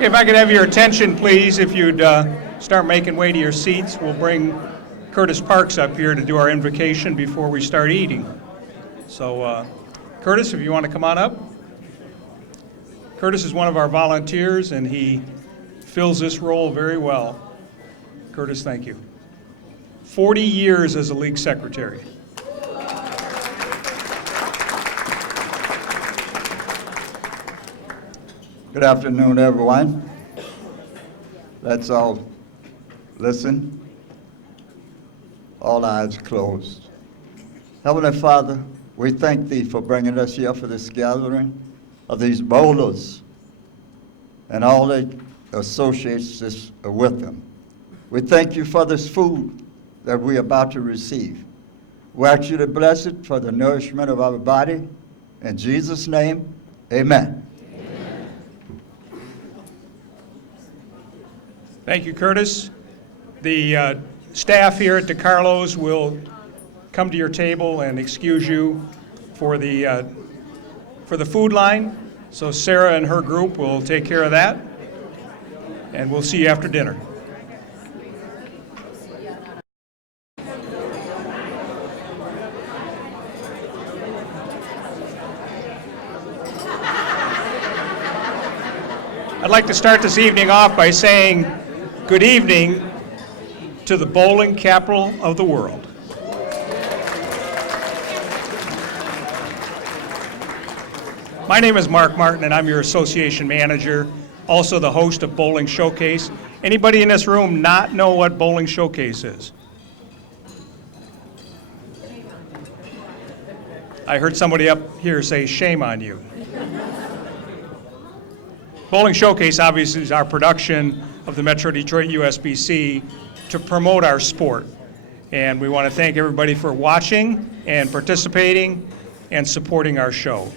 If I could have your attention, please, if you'd start making way to your seats, we'll bring Curtis Parks up here to do our invocation before we start eating. So, Curtis, if you want to come on up. Curtis is one of our volunteers, and he fills this role very well. Curtis, thank you. 40 years as a league secretary. Good afternoon, everyone. Let's all listen. All eyes closed. Heavenly Father, we thank Thee for bringing us here for this gathering of these bowlers and all the associates with them. We thank You for this food that we're about to receive. We ask You to bless it for the nourishment of our body. In Jesus' name, amen. Thank you, Curtis. The staff here at DeCarlo's will come to your table and excuse you for the food line. So Sarah and her group will take care of that, and we'll see you after dinner. I'd like to start this evening off by saying good evening to the bowling capital of the world. My name is Mark Martin, and I'm your association manager, also the host of Bowling Showcase. Anybody in this room not know what Bowling Showcase is? I heard somebody up here say, shame on you. Bowling Showcase obviously is our production of the Metro Detroit USBC to promote our sport. And we want to thank everybody for watching and participating and supporting our show.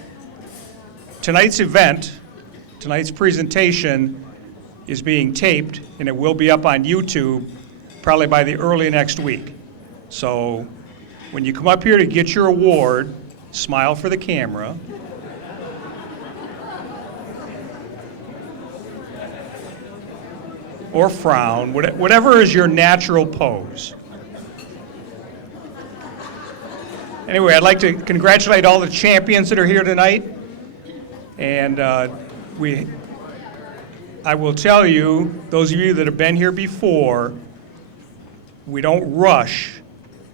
Tonight's event, tonight's presentation is being taped, and it will be up on YouTube probably by the early next week. So when you come up here to get your award, smile for the camera. Or frown, whatever is your natural pose. Anyway, I'd like to congratulate all the champions that are here tonight. And I will tell you, those of you that have been here before, we don't rush,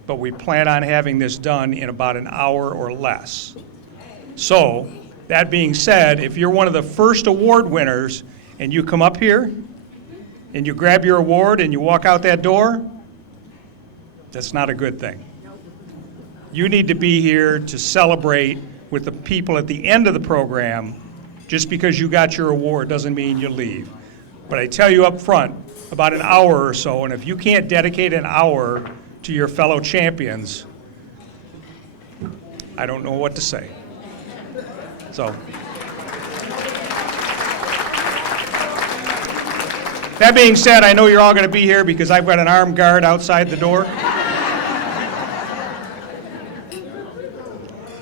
but we plan on having this done in about an hour or less. So, that being said, if you're one of the first award winners and you come up here, and you grab your award and you walk out that door, that's not a good thing. You need to be here to celebrate with the people at the end of the program. Just because you got your award doesn't mean you leave. But I tell you up front, about an hour or so, and if you can't dedicate an hour to your fellow champions, I don't know what to say. So. That being said, I know you're all going to be here because I've got an armed guard outside the door.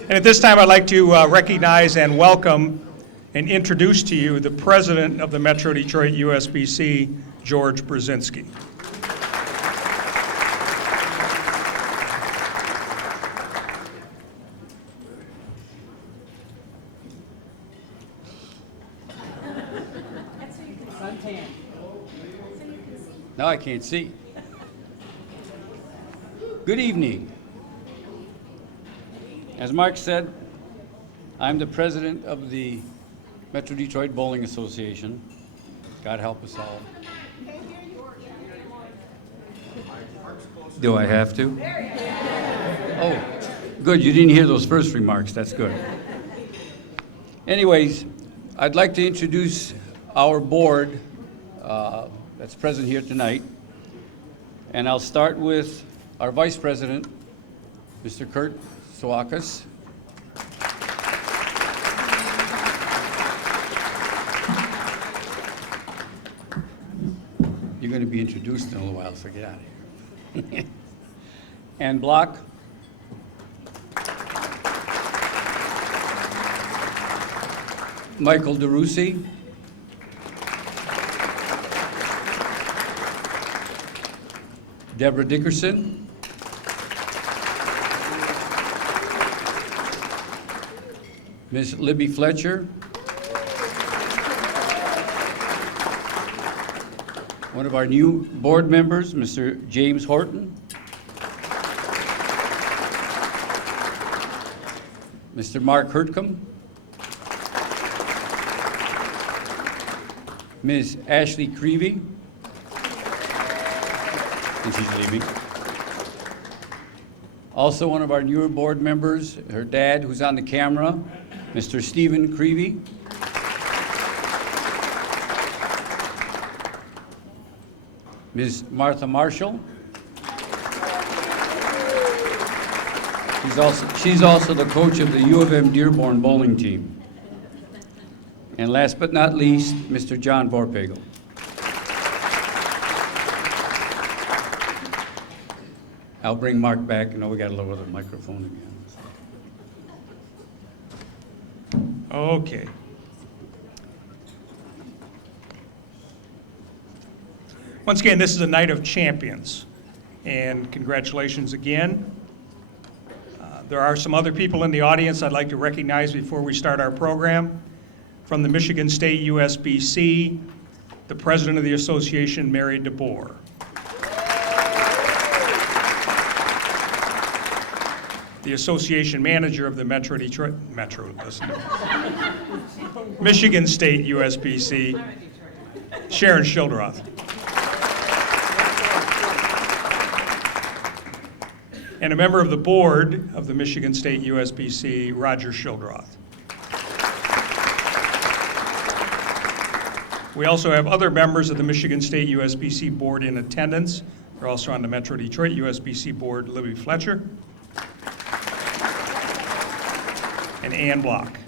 And at this time, I'd like to recognize and welcome and introduce to you the president of the Metro Detroit USBC, George Brzezinski. Now I can't see. Good evening. As Mark said, I'm the president of the Metro Detroit Bowling Association. God help us all. Do I have to? Oh, good. You didn't hear those first remarks. That's good. Anyways, I'd like to introduce our board that's present here tonight. And I'll start with our Vice President, Mr. Kurt Sawakas. You're going to be introduced in a little while, so get out of here. And block. Michael DeRusi. Deborah Dickerson. Ms. Libby Fletcher. One of our new board members, Mr. James Horton. Mr. Mark Hertcomb. Ms. Ashley Creevy. And she's leaving. Also one of our newer board members, her dad, who's on the camera, Mr. Stephen Creevy. Ms. Martha Marshall. She's also the coach of the U of M Dearborn bowling team. And last but not least, Mr. John Vorpagel. I'll bring Mark back. I know we got to lower the microphone again. Okay. Once again, this is a night of champions, and congratulations again. There are some other people in the audience I'd like to recognize before we start our program. From the Michigan State USBC, the president of the association, Mary DeBoer. The association manager of the Michigan State USBC, Sharon Schildroth. And a member of the board of the Michigan State USBC, Roger Schildroth. We also have other members of the Michigan State USBC board in attendance. They're also on the Metro Detroit USBC board, Libby Fletcher and Ann Block.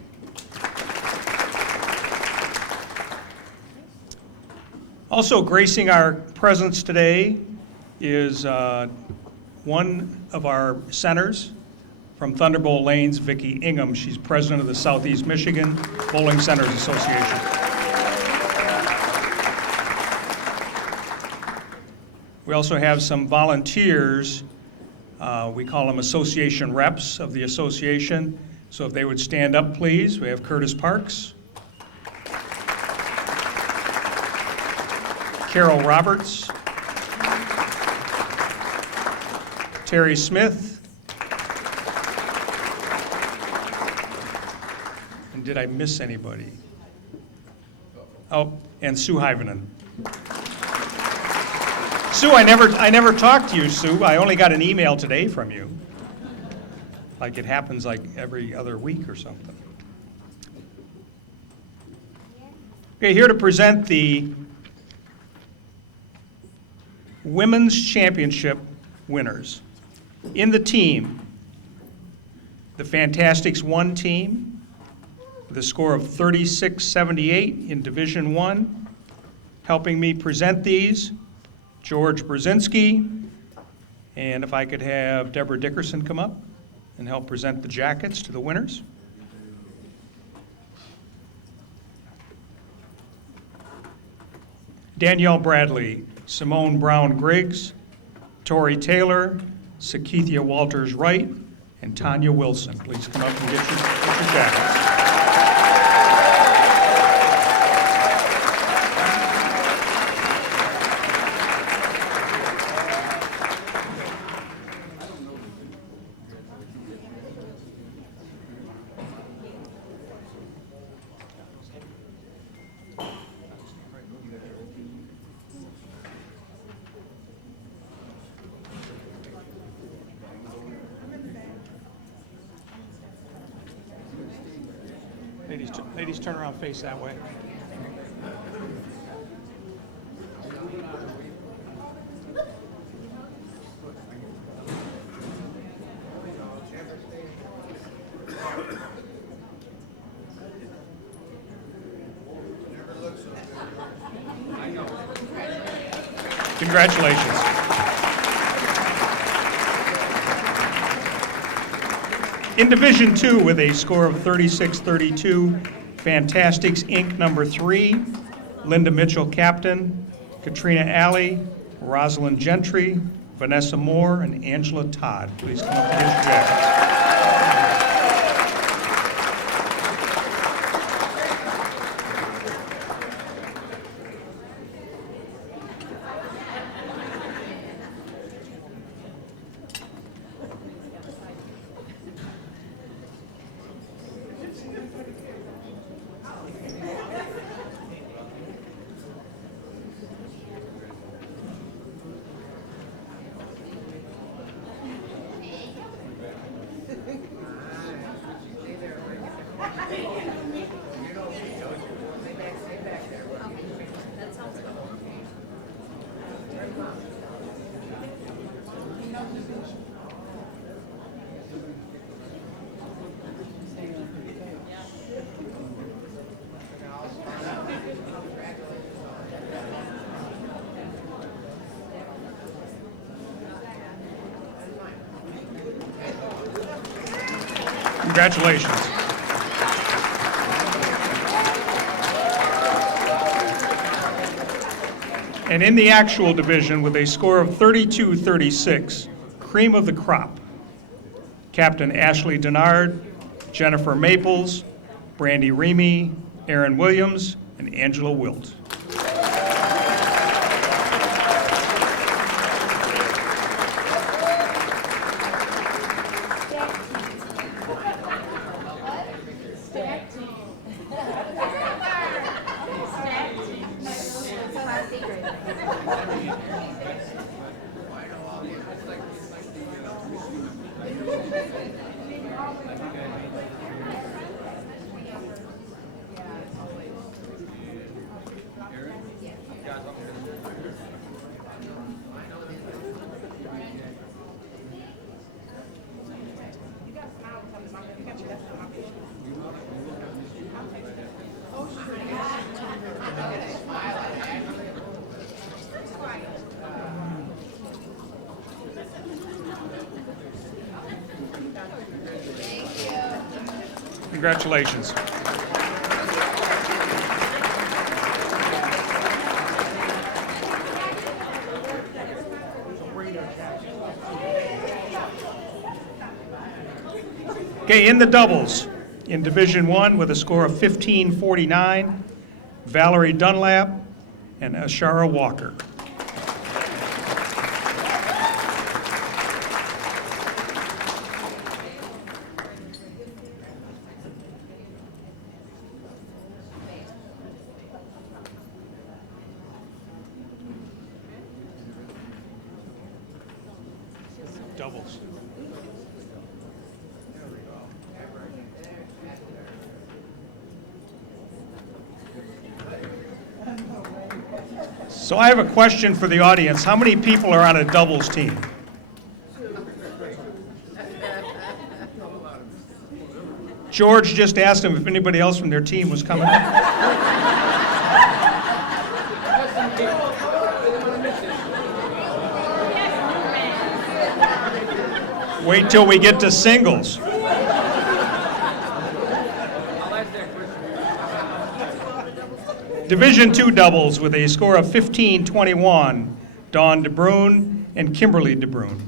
Also gracing our presence today is one of our centers from Thunderbolt Lanes, Vicki Ingham. She's president of the Southeast Michigan Bowling Centers Association. We also have some volunteers. We call them association reps of the association. So if they would stand up, please. We have Curtis Parks, Carol Roberts, Terry Smith, and did I miss anybody? Oh, and Sue Hyvenen. Sue, I never talked to you, Sue. I only got an email today from you. Like it happens like every other week or something. Okay, here to present the Women's Championship winners. In the team, the Fantastics 1 team with a score of 36-78 in Division 1. Helping me present these, George Brzezinski, and if I could have Deborah Dickerson come up and help present the jackets to the winners. Danielle Bradley, Simone Brown-Griggs, Tori Taylor, Sakithia Walters-Wright, and Tanya Wilson. Please come up and get your jackets. Ladies, turn around, face that way. Congratulations. In Division 2 with a score of 36-32, Fantastics Inc. number 3, Linda Mitchell captain, Katrina Alley, Rosalind Gentry, Vanessa Moore, and Angela Todd. Please come up and get your jackets. Congratulations. And in the actual division, with a score of 32-36, cream of the crop, Captain Ashley Denard, Jennifer Maples, Brandy Remy, Aaron Williams, and Angela Wilt. Congratulations. Okay, in the doubles, in Division I with a score of 15-49, Valerie Dunlap and Ashara Walker. Doubles. So I have a question for the audience. How many people are on a doubles team? George just asked him if anybody else from their team was coming in. Wait till we get to singles. Division II doubles with a score of 15-21, Dawn DeBrune and Kimberly DeBrune.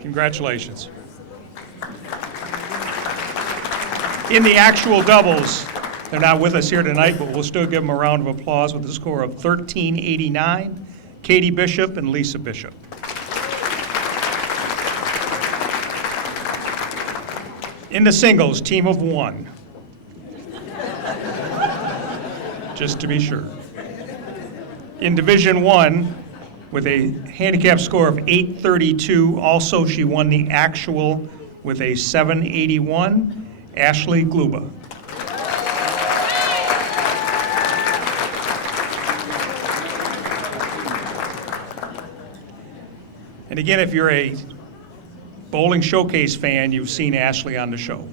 Congratulations. In the actual doubles, they're not with us here tonight, but we'll still give them a round of applause with a score of 13-89, Katie Bishop and Lisa Bishop. In the singles, team of one. Just to be sure. In Division I, with a handicap score of 832, also she won the actual with a 781, Ashley Gluba. And again, if you're a Bowling Showcase fan, you've seen Ashley on the show.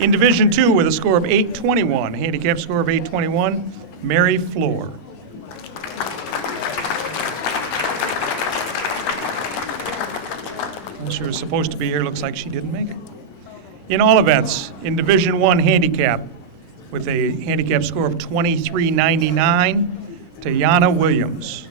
In Division II, with a score of 821, handicap score of 821, Mary Floor. Well, she was supposed to be here, looks like she didn't make it. In all events, in Division I handicap, with a handicap score of 2399, Tayana Williams.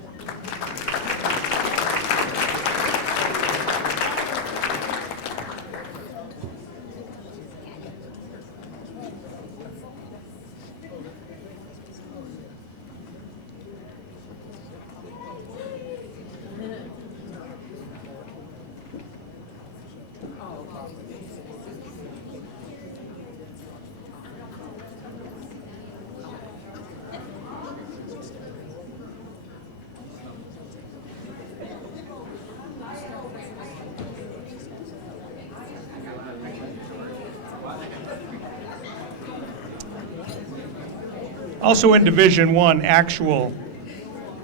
Also in Division I actual,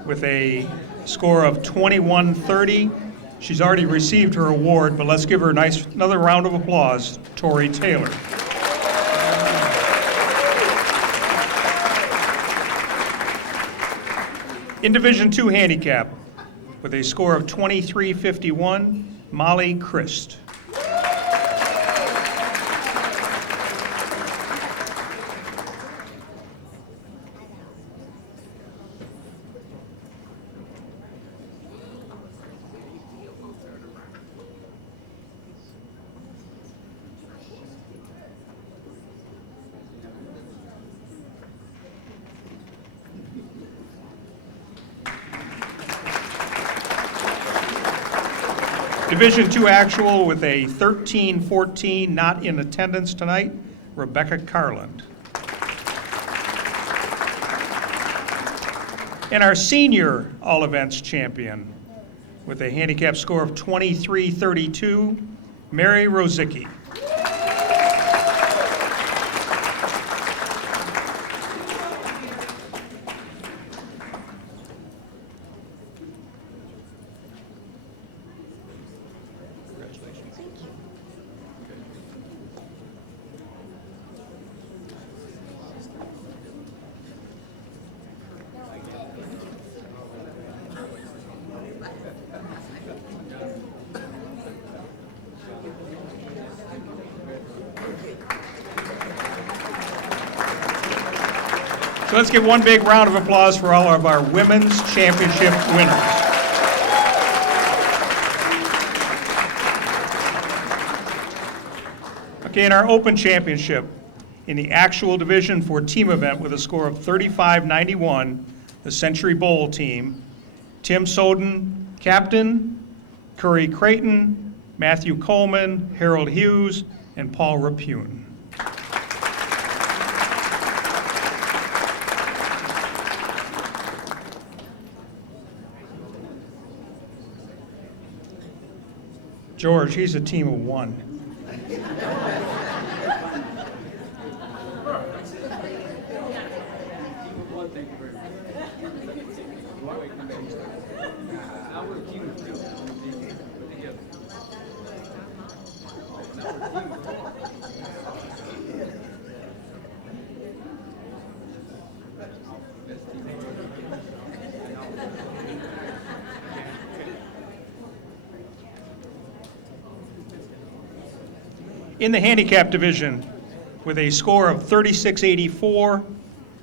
with a score of 2130. She's already received her award, but let's give her another round of applause, Tori Taylor. In Division II handicap, with a score of 2351, Molly Christ. Division II actual with a 13-14, not in attendance tonight, Rebecca Carland. And our senior all events champion with a handicap score of 2332, Mary Rozicki. So let's give one big round of applause for all of our women's championship winners. Okay, in our open championship, in the actual division for team event with a score of 3591, the Century Bowl team, Tim Soden, captain, Curry Creighton, Matthew Coleman, Harold Hughes, and Paul Rapune. George, he's a team of one. In the handicap division, with a score of 3684,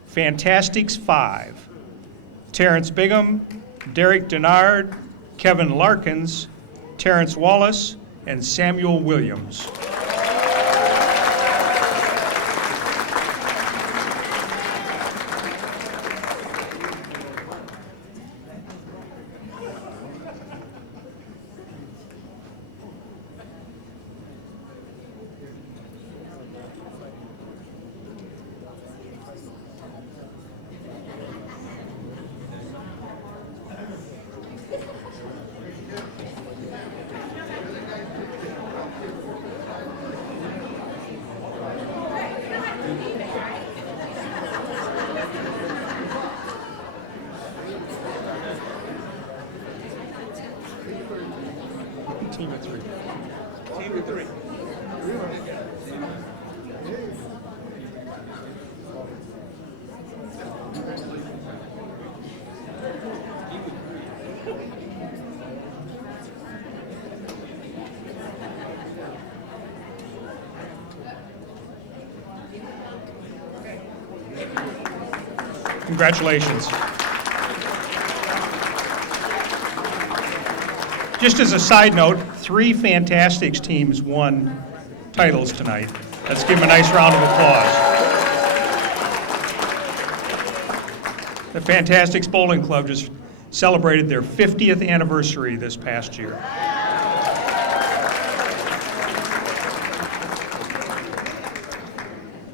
Fantastics 5, Terrence Bigham, Derek Denard, Kevin Larkins, Terrence Wallace, and Samuel Williams. Team of three. Team of three. Congratulations. Just as a side note, 3 Fantastics teams won titles tonight. Let's give them a nice round of applause. The Fantastics Bowling Club just celebrated their 50th anniversary this past year.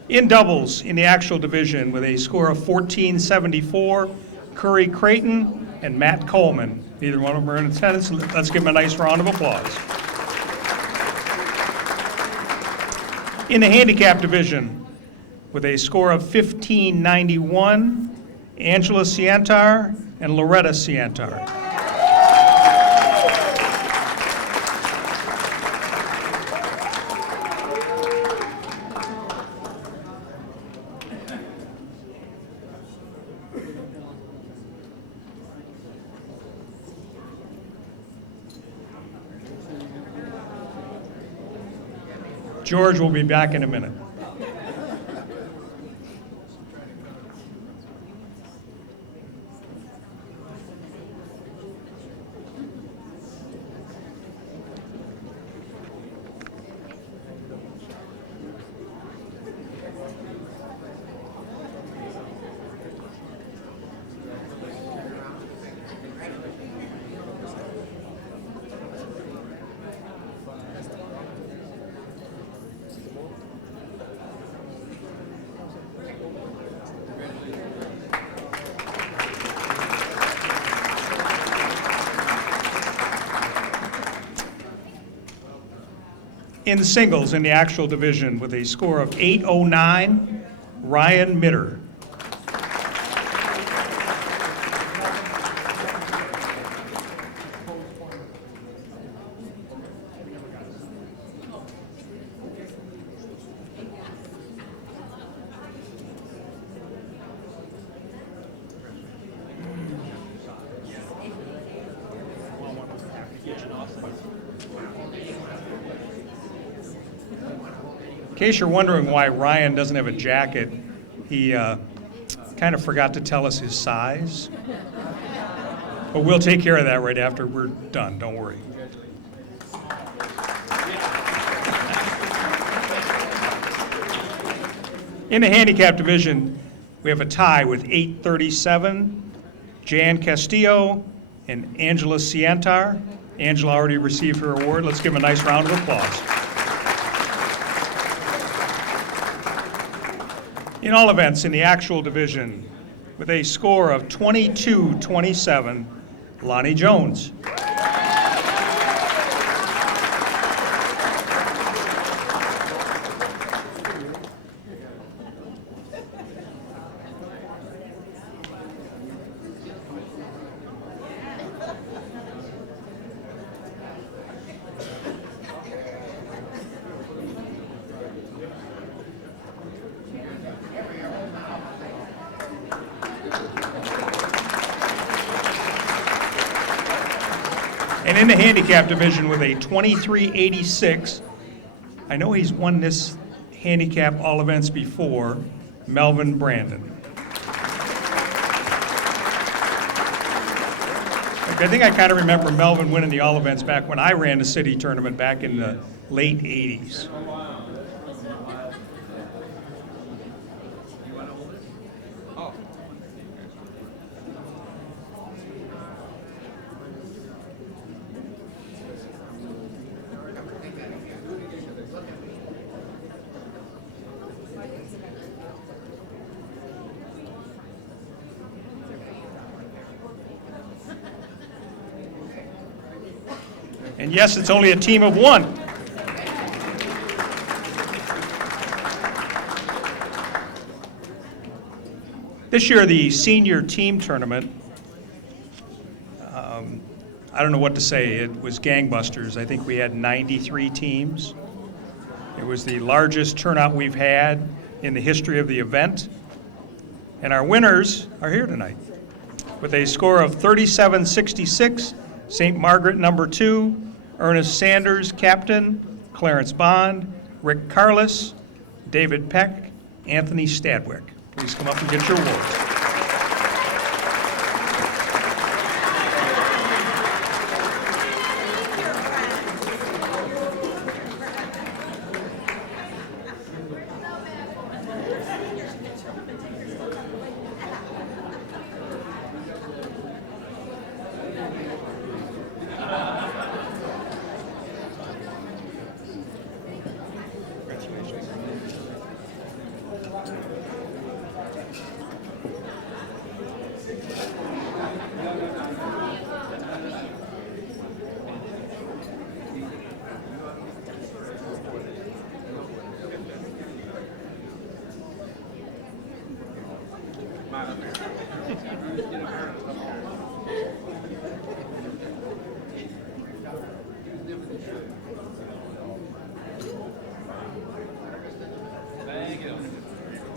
In doubles, in the actual division, with a score of 1474, Curry Creighton and Matt Coleman. Neither one of them are in attendance. Let's give them a nice round of applause. In the handicap division, with a score of 1591, Angela Ciantar and Loretta Ciantar. George will be back in a minute. In the singles, in the actual division, with a score of 809, Ryan Mitter. In case you're wondering why Ryan doesn't have a jacket, he kind of forgot to tell us his size. But we'll take care of that right after we're done, don't worry. In the handicap division, we have a tie with 837, Jan Castillo and Angela Ciantar. Angela already received her award. Let's give them a nice round of applause. In all events, in the actual division, with a score of 22-27, Lonnie Jones. And in the handicap division with a 2386, I know he's won this handicap all events before, Melvin Brandon. I think I kind of remember Melvin winning the all events back when I ran the city tournament back in the late 80s. And yes, it's only a team of one. This year, the senior team tournament I don't know what to say. It was gangbusters. I think we had 93 teams. It was the largest turnout we've had in the history of the event. And our winners are here tonight. With a score of 37-66, St. Margaret number 2, Ernest Sanders, captain, Clarence Bond, Rick Carless, David Peck, Anthony Stadwick. Please come up and get your awards.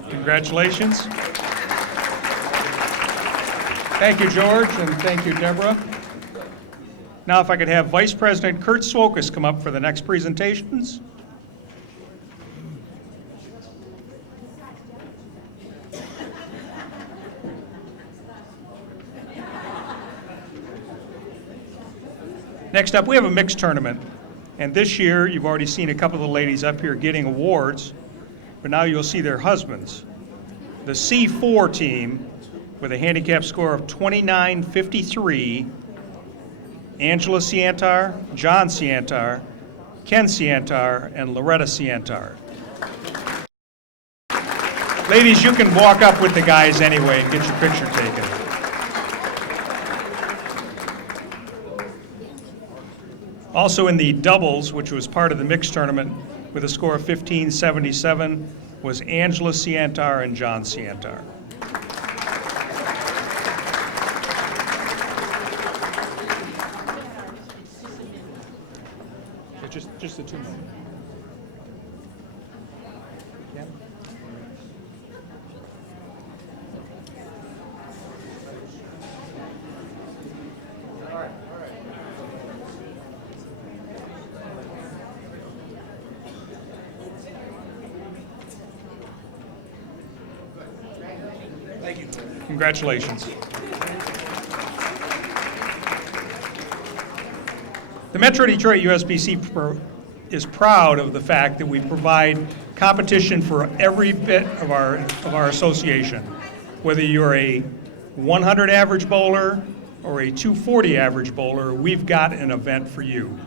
Congratulations. Thank you, George, and thank you, Deborah. Now, if I could have Vice President Kurt Swokas come up for the next presentations. Next up, we have a mixed tournament. And this year, you've already seen a couple of the ladies up here getting awards, but now you'll see their husbands. The C4 team, with a handicap score of 29.53, Angela Ciantar, John Ciantar, Ken Ciantar, and Loretta Ciantar. Ladies, you can walk up with the guys anyway and get your picture taken. Also in the doubles, which was part of the mixed tournament, with a score of 15.77, was Angela Ciantar and John Ciantar. Just the two men. Thank you. Congratulations. The Metro Detroit USBC is proud of the fact that we provide competition for every bit of our association. Whether you're a 100 average bowler or a 240 average bowler, we've got an event for you.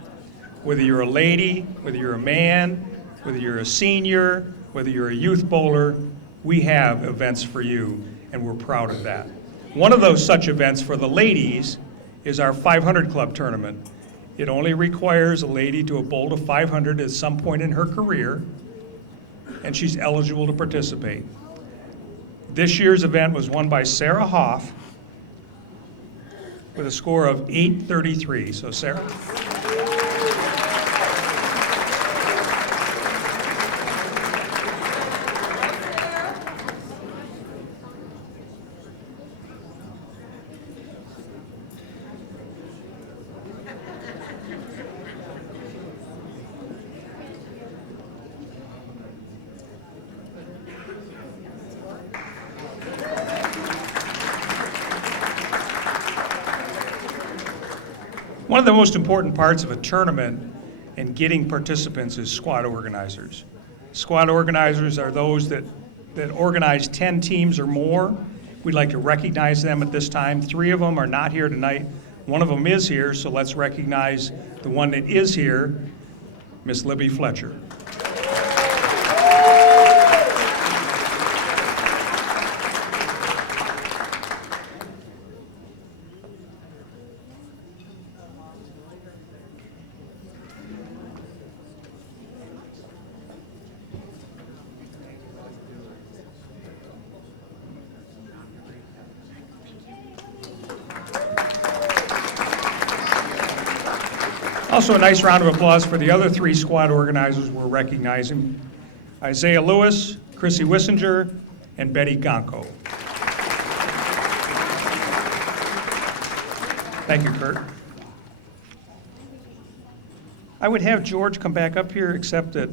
Whether you're a lady, whether you're a man, whether you're a senior, whether you're a youth bowler, we have events for you, and we're proud of that. One of those such events for the ladies is our 500 Club tournament. It only requires a lady to have bowled a 500 at some point in her career, and she's eligible to participate. This year's event was won by Sarah Hoff with a score of 833. So Sarah. One of the most important parts of a tournament and getting participants is squad organizers. Squad organizers are those that organize 10 teams or more. We'd like to recognize them at this time. 3 of them are not here tonight. One of them is here, so let's recognize the one that is here, Miss Libby Fletcher. Also, a nice round of applause for the other 3 squad organizers we're recognizing: Isaiah Lewis, Chrissy Wissinger, and Betty Gonko. Thank you, Kurt. I would have George come back up here, except that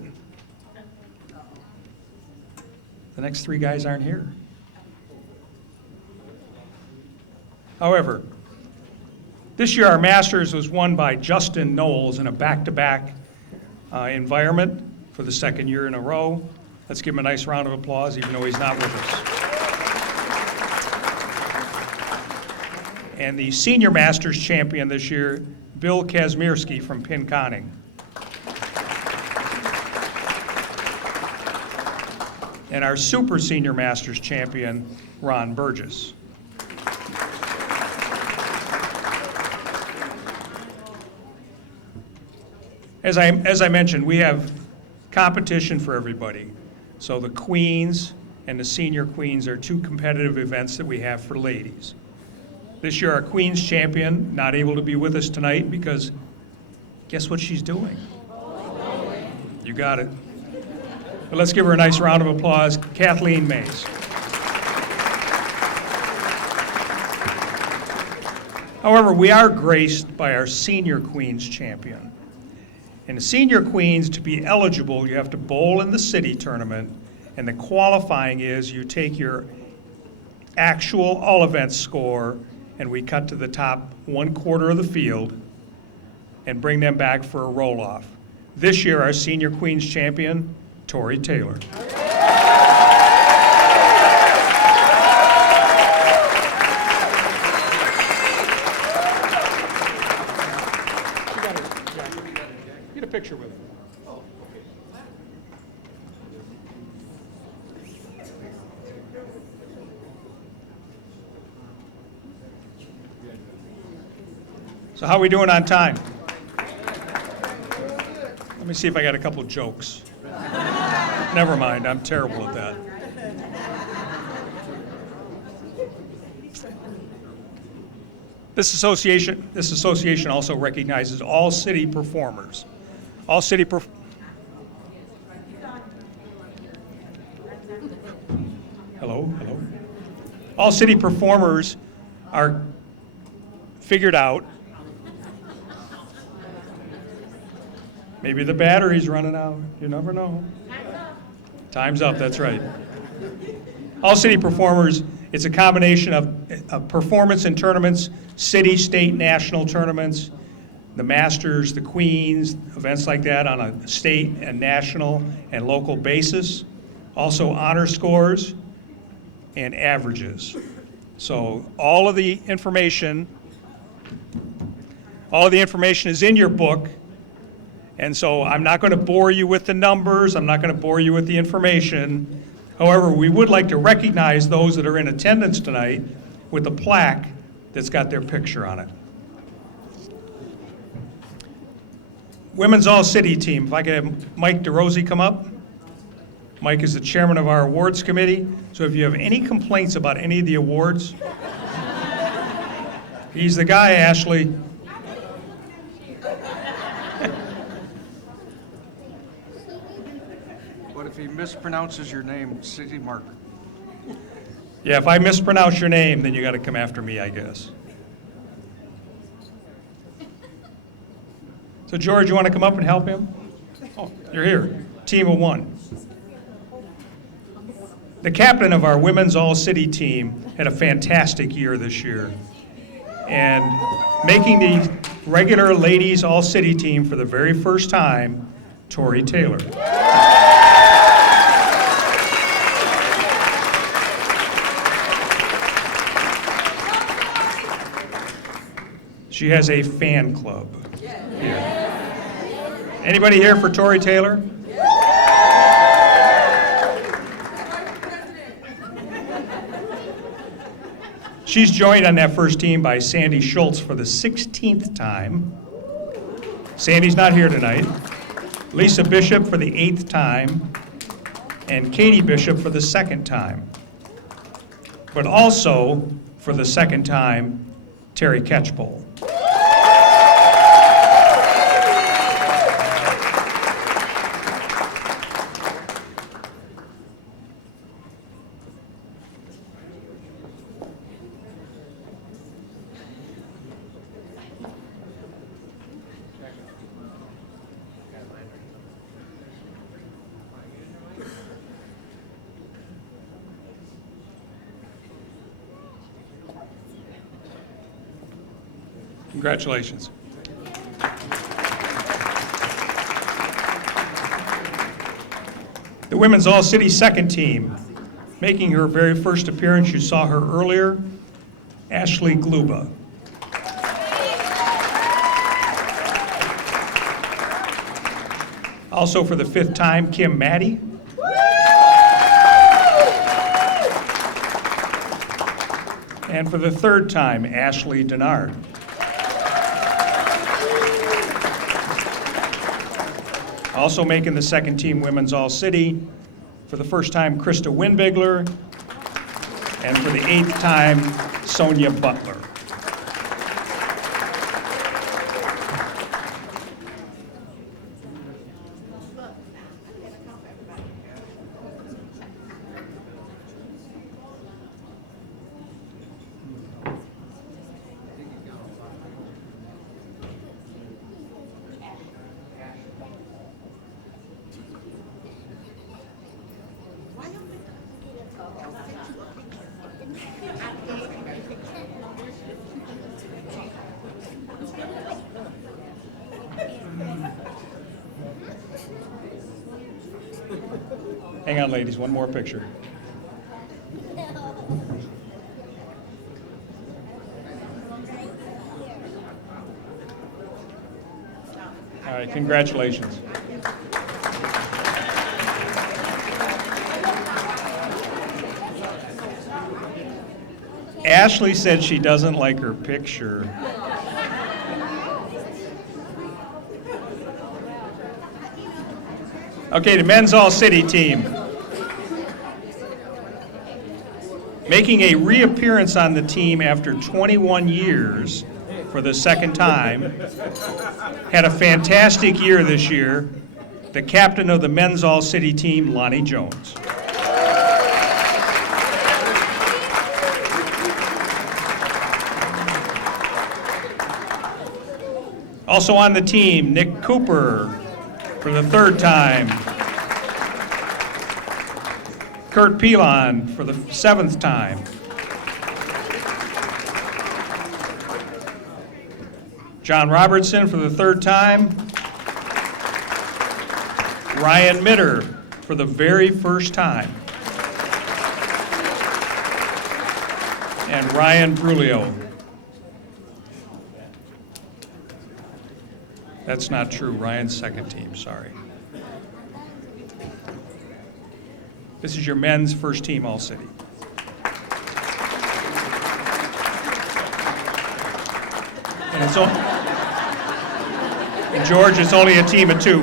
the next 3 guys aren't here. However, this year our Masters was won by Justin Knowles in a back-to-back environment for the 2nd year in a row. Let's give him a nice round of applause, even though he's not with us. And the Senior Masters champion this year, Bill Kazmierski from Pinconning. And our Super Senior Masters champion, Ron Burgess. As I mentioned, we have competition for everybody. So the Queens and the Senior Queens are 2 competitive events that we have for ladies. This year, our Queens champion, not able to be with us tonight because guess what she's doing? You got it. But let's give her a nice round of applause, Kathleen Mays. However, we are graced by our Senior Queens champion. And the Senior Queens, to be eligible, you have to bowl in the city tournament, and the qualifying is you take your actual all-event score, and we cut to the top 1/4 of the field and bring them back for a roll-off. This year, our Senior Queens champion, Tori Taylor. Get a picture with her. So how are we doing on time? Let me see if I got a couple jokes. Never mind, I'm terrible at that. This association also recognizes all city performers. All city Hello. All city performers are figured out. Maybe the battery's running out. You never know. Time's up, that's right. All city performers, it's a combination of performance in tournaments, city, state, national tournaments, the Masters, the Queens, events like that on a state and national and local basis. Also honor scores and averages. So all of the information is in your book. And so I'm not going to bore you with the numbers. I'm not going to bore you with the information. However, we would like to recognize those that are in attendance tonight with a plaque that's got their picture on it. Women's All-City Team. If I could have Mike DeRosie come up. Mike is the chairman of our awards committee. So if you have any complaints about any of the awards, he's the guy, Ashley. What if he mispronounces your name, City Mark? Yeah, if I mispronounce your name, then you got to come after me, I guess. So George, you want to come up and help him? Oh, you're here. Team of 1. The captain of our women's all-city team had a fantastic year this year. And making the regular ladies all-city team for the very first time, Tori Taylor. She has a fan club here. Anybody here for Tori Taylor? She's joined on that first team by Sandy Schultz for the 16th time. Sandy's not here tonight. Lisa Bishop for the 8th time, and Katie Bishop for the 2nd time. But also, for the 2nd time, Terry Catchpole. Congratulations. The Women's All-City second team, making her very first appearance, you saw her earlier, Ashley Gluba. Also for the fifth time, Kim Maddie. And for the third time, Ashley Denard. Also making the second team Women's All-City, for the first time, Krista Winbigler, and for the 8th time, Sonia Butler. Hang on, ladies, one more picture. All right, congratulations. Ashley said she doesn't like her picture. Okay, the Men's All-City team. Making a reappearance on the team after 21 years for the second time. Had a fantastic year this year. The captain of the Men's All-City team, Lonnie Jones. Also on the team, Nick Cooper for the third time. Kurt Pelon for the 7th time. John Robertson for the 3rd time. Ryan Mitter for the very first time. And Ryan Brulio. That's not true. Ryan's second team, sorry. This is your men's first team All-City. And it's only, and George, it's only a team of 2.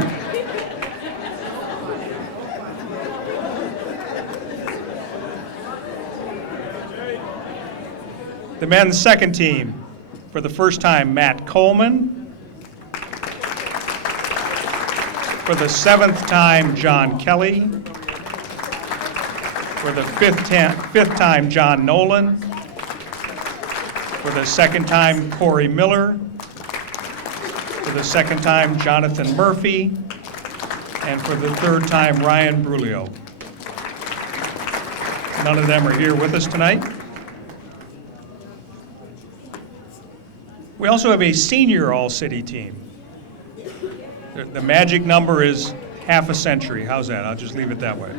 The men's second team, for the first time, Matt Coleman. For the 7th time, John Kelly. For the 5th time, John Nolan. For the 2nd time, Corey Miller. For the 2nd time, Jonathan Murphy. And for the 3rd time, Ryan Brulio. None of them are here with us tonight. We also have a senior All-City team. The magic number is half a century. How's that? I'll just leave it that way.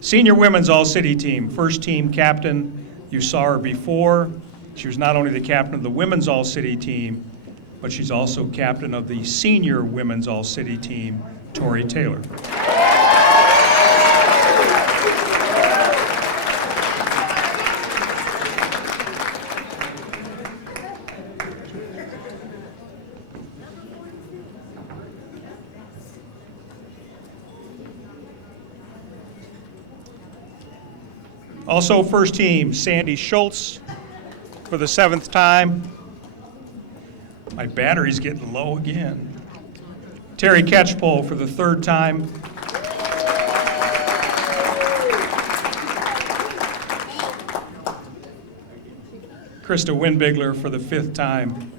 Senior Women's All-City team, first team captain. You saw her before. She was not only the captain of the Women's All-City team, but she's also captain of the Senior Women's All-City team, Tori Taylor. Also first team, Sandy Schultz for the 7th time. My battery's getting low again. Terry Catchpole for the 3rd time. Krista Winbigler for the 5th time.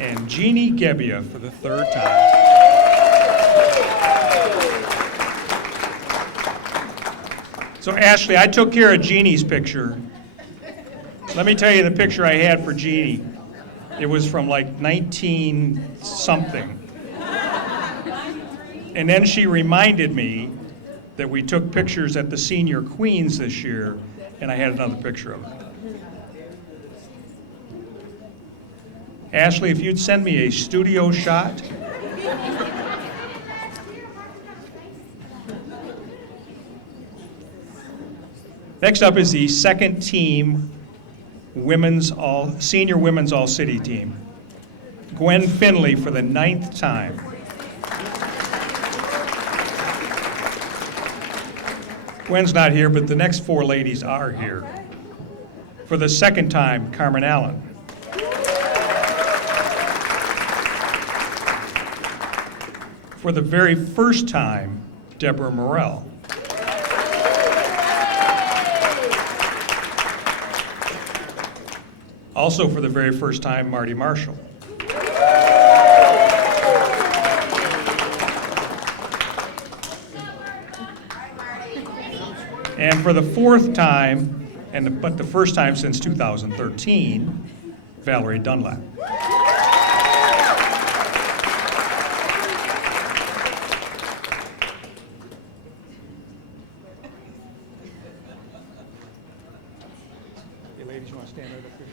And Jeannie Gebbia for the 3rd time. So Ashley, I took care of Jeannie's picture. Let me tell you the picture I had for Jeannie. It was from like 19-something. And then she reminded me that we took pictures at the Senior Queens this year, and I had another picture of her. Ashley, if you'd send me a studio shot. Next up is the second team senior women's all-city team. Gwen Finley for the 9th time. Gwen's not here, but the next 4 ladies are here. For the 2nd time, Carmen Allen. For the very first time, Deborah Morell. Also for the very first time, Marty Marshall. And for the 4th time, but the first time since 2013, Valerie Dunlap. Hey, ladies, you want to stand right up here?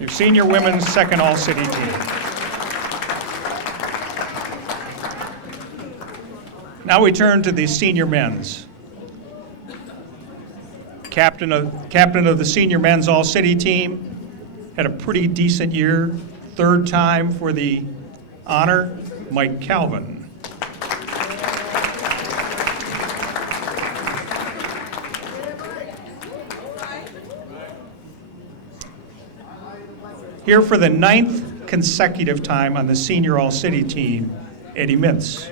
Your senior women's second all-city team. Now we turn to the senior men's. Captain of the senior men's all-city team, had a pretty decent year. 3rd time for the honor, Mike Calvin. Here for the 9th consecutive time on the senior all-city team, Eddie Mintz.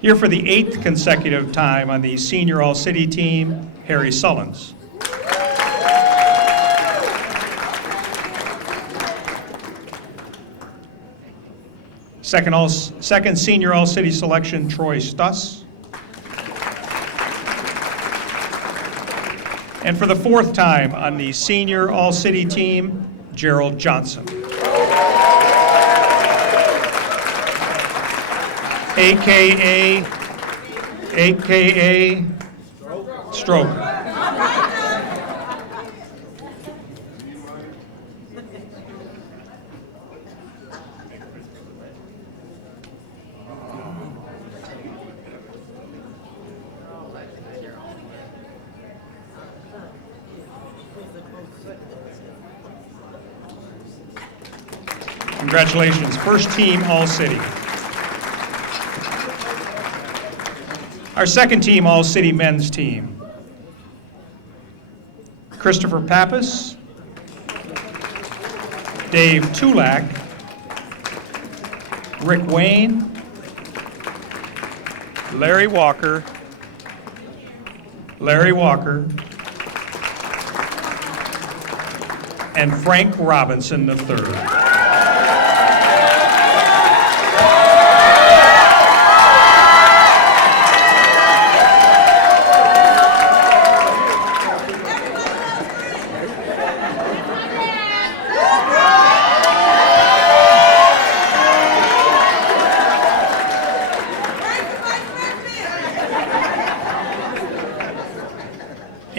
Here for the 8th consecutive time on the senior all-city team, Harry Sullins. Second senior all-city selection, Troy Stuss. And for the 4th time on the senior all-city team, Gerald Johnson. AKA Stroker. Congratulations, first team all-city. Our second team all-city men's team. Christopher Pappas, Dave Tulak, Rick Wayne, Larry Walker, and Frank Robinson III.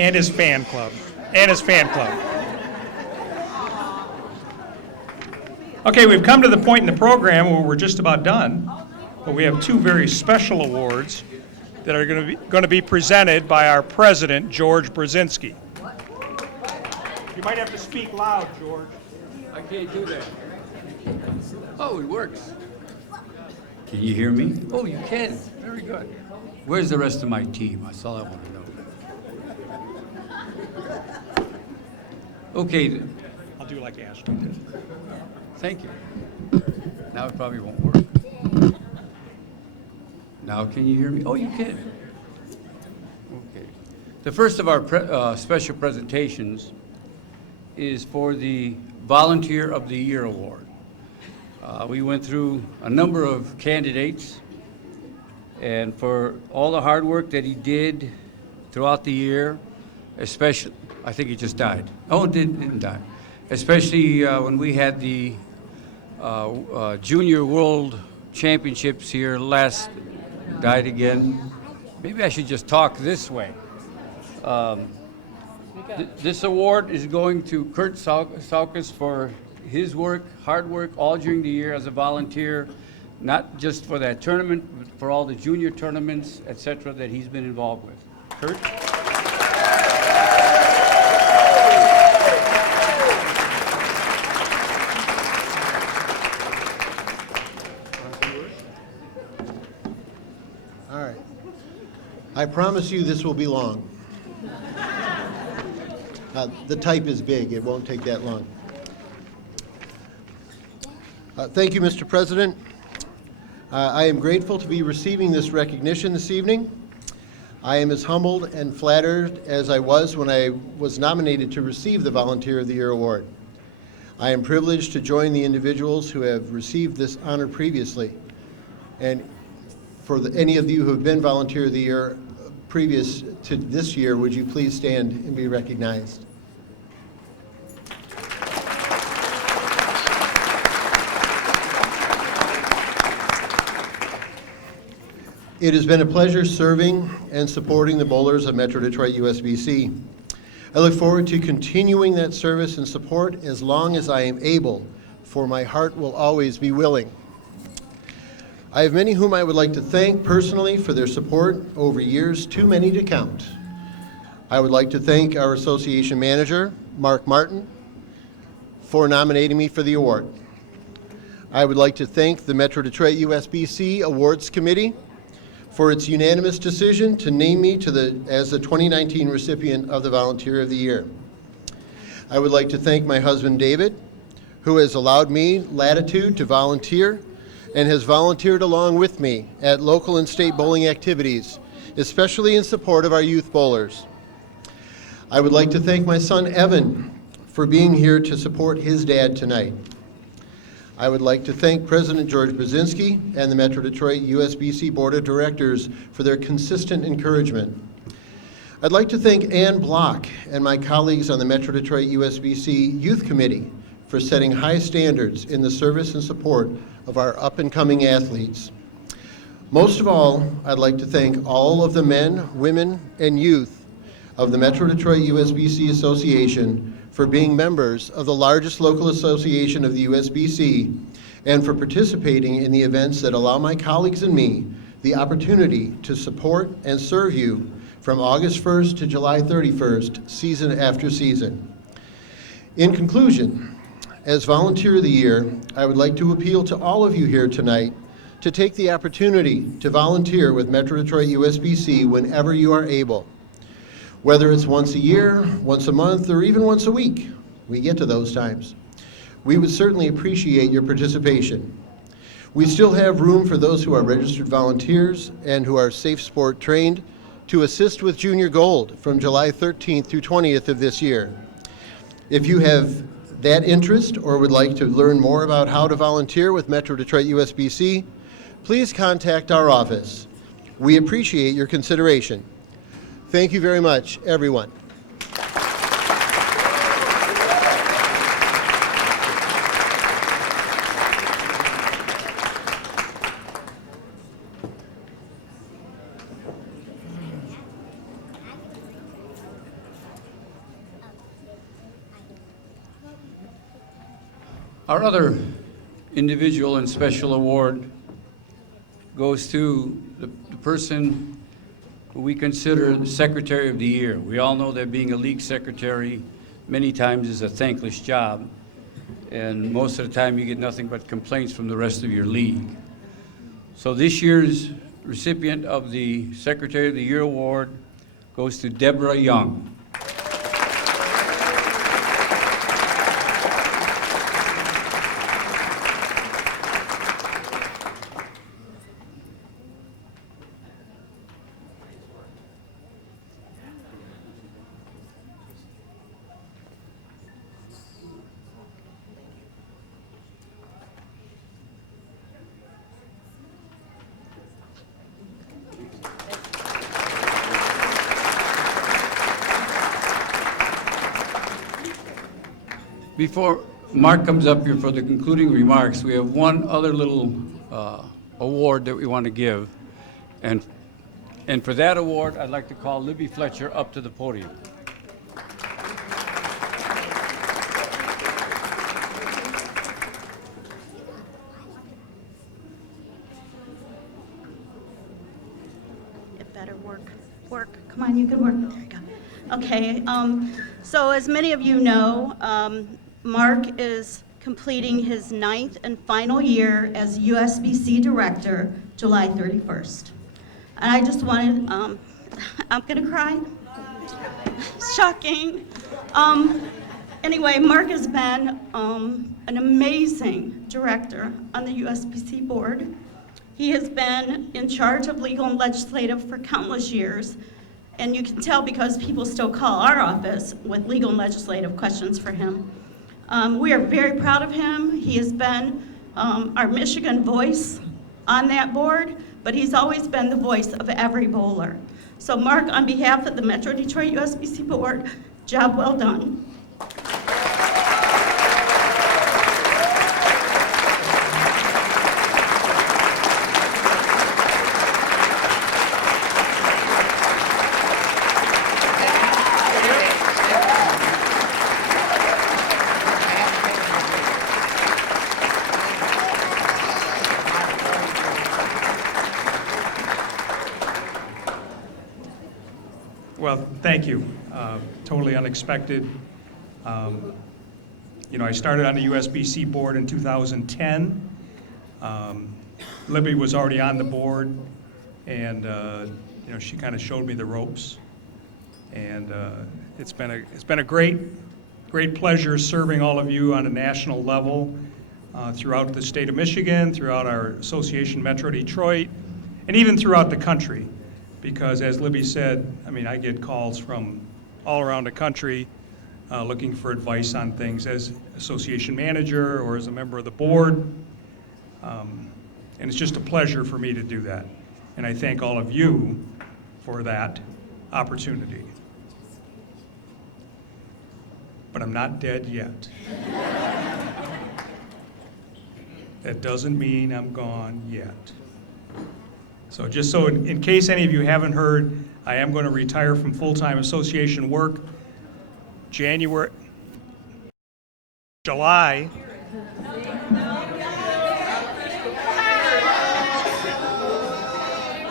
And his fan club. Okay, we've come to the point in the program where we're just about done, but we have 2 very special awards that are going to be presented by our president, George Brzezinski. You might have to speak loud, George. I can't do that. Oh, it works. Can you hear me? Oh, you can. Very good. Where's the rest of my team? That's all I want to know. Okay. I'll do like Ashley did. Thank you. Now it probably won't work. Now can you hear me? Oh, you can. Okay. The first of our special presentations is for the Volunteer of the Year Award. We went through a number of candidates, and for all the hard work that he did throughout the year, especially, I think he just died. Oh, didn't die. Especially when we had the Junior World Championships here died again. Maybe I should just talk this way. This award is going to Kurt Saukus for his work, hard work, all during the year as a volunteer, not just for that tournament, but for all the junior tournaments, et cetera, that he's been involved with. Kurt? All right. I promise you this will be long. The type is big. It won't take that long. Thank you, Mr. President. I am grateful to be receiving this recognition this evening. I am as humbled and flattered as I was when I was nominated to receive the Volunteer of the Year Award. I am privileged to join the individuals who have received this honor previously. And for any of you who have been Volunteer of the Year previous to this year, would you please stand and be recognized? It has been a pleasure serving and supporting the bowlers of Metro Detroit USBC. I look forward to continuing that service and support as long as I am able, for my heart will always be willing. I have many whom I would like to thank personally for their support over years, too many to count. I would like to thank our association manager, Mark Martin, for nominating me for the award. I would like to thank the Metro Detroit USBC Awards Committee for its unanimous decision to name me as the 2019 recipient of the Volunteer of the Year. I would like to thank my husband, David, who has allowed me latitude to volunteer and has volunteered along with me at local and state bowling activities, especially in support of our youth bowlers. I would like to thank my son, Evan, for being here to support his dad tonight. I would like to thank President George Brzezinski and the Metro Detroit USBC Board of Directors for their consistent encouragement. I'd like to thank Ann Block and my colleagues on the Metro Detroit USBC Youth Committee for setting high standards in the service and support of our up-and-coming athletes. Most of all, I'd like to thank all of the men, women, and youth of the Metro Detroit USBC Association for being members of the largest local association of the USBC and for participating in the events that allow my colleagues and me the opportunity to support and serve you from August 1st to July 31st, season after season. In conclusion, as Volunteer of the Year, I would like to appeal to all of you here tonight to take the opportunity to volunteer with Metro Detroit USBC whenever you are able. Whether it's once a year, once a month, or even once a week, we get to those times. We would certainly appreciate your participation. We still have room for those who are registered volunteers and who are Safe Sport trained to assist with Junior Gold from July 13th through 20th of this year. If you have that interest or would like to learn more about how to volunteer with Metro Detroit USBC, please contact our office. We appreciate your consideration. Thank you very much, everyone. Our other individual and special award goes to the person who we consider the Secretary of the Year. We all know that being a league secretary many times is a thankless job, and most of the time you get nothing but complaints from the rest of your league. So this year's recipient of the Secretary of the Year award goes to Deborah Young. Before Mark comes up here for the concluding remarks, we have one other little award that we want to give. And for that award, I'd like to call Libby Fletcher up to the podium. It better work. Come on, you can work. There you go. Okay, so as many of you know, Mark is completing his 9th and final year as USBC Director, July 31st. And I just wanted, I'm gonna cry. Shocking. Anyway, Mark has been an amazing director on the USBC board. He has been in charge of legal and legislative for countless years, and you can tell because people still call our office with legal and legislative questions for him. We are very proud of him. He has been our Michigan voice on that board, but he's always been the voice of every bowler. So Mark, on behalf of the Metro Detroit USBC board, job well done. Well, thank you. Totally unexpected. You know, I started on the USBC board in 2010. Libby was already on the board, and you know, she kind of showed me the ropes. And it's been a great pleasure serving all of you on a national level throughout the state of Michigan, throughout our association Metro Detroit, and even throughout the country. Because as Libby said, I mean, I get calls from all around the country looking for advice on things as association manager or as a member of the board. And it's just a pleasure for me to do that. And I thank all of you for that opportunity. But I'm not dead yet. That doesn't mean I'm gone yet. So just so in case any of you haven't heard, I am going to retire from full-time association work July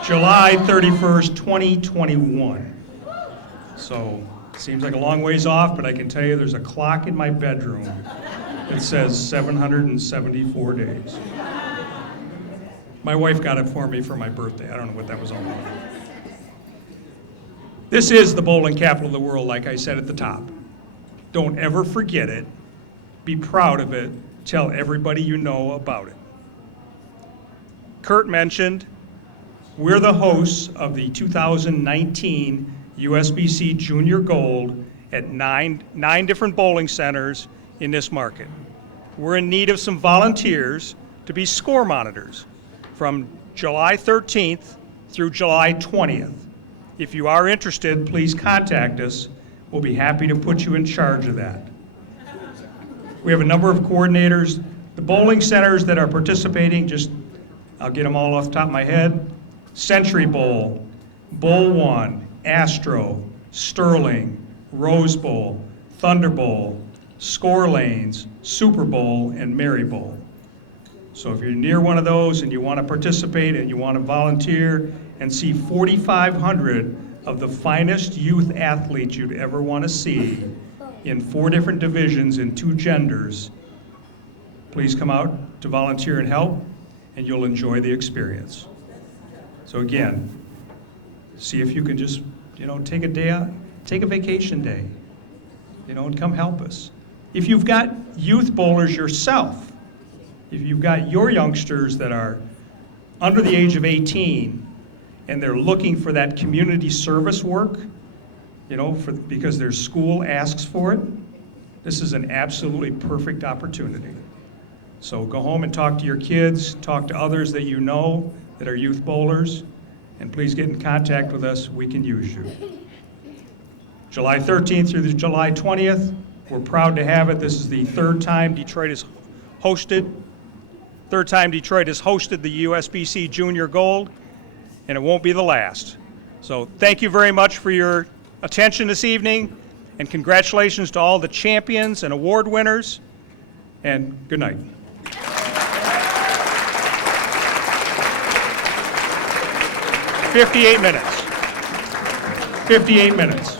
31st, 2021. So it seems like a long ways off, but I can tell you there's a clock in my bedroom that says 774 days. My wife got it for me for my birthday. I don't know what that was all about. This is the bowling capital of the world, like I said at the top. Don't ever forget it. Be proud of it. Tell everybody you know about it. Kurt mentioned we're the hosts of the 2019 USBC Junior Gold at nine different bowling centers in this market. We're in need of some volunteers to be score monitors from July 13th through July 20th. If you are interested, please contact us. We'll be happy to put you in charge of that. We have a number of coordinators. The bowling centers that are participating, I'll get them all off the top of my head. Century Bowl, Bowl One, Astro, Sterling, Rose Bowl, Thunder Bowl, Score Lanes, Super Bowl, and Mary Bowl. So if you're near one of those and you want to participate and you want to volunteer and see 4,500 of the finest youth athletes you'd ever want to see in 4 different divisions in 2 genders, please come out to volunteer and help, and you'll enjoy the experience. So again, see if you can just, take a day out, take a vacation day, and come help us. If you've got youth bowlers yourself, if you've got your youngsters that are under the age of 18 and they're looking for that community service work, because their school asks for it, this is an absolutely perfect opportunity. So go home and talk to your kids, talk to others that you know that are youth bowlers, and please get in contact with us. We can use you. July 13th through July 20th, We're proud to have it. This is the third time Detroit has hosted the USBC Junior Gold, and it won't be the last. So thank you very much for your attention this evening, and congratulations to all the champions and award winners, and good night. "58 minutes. 58 minutes.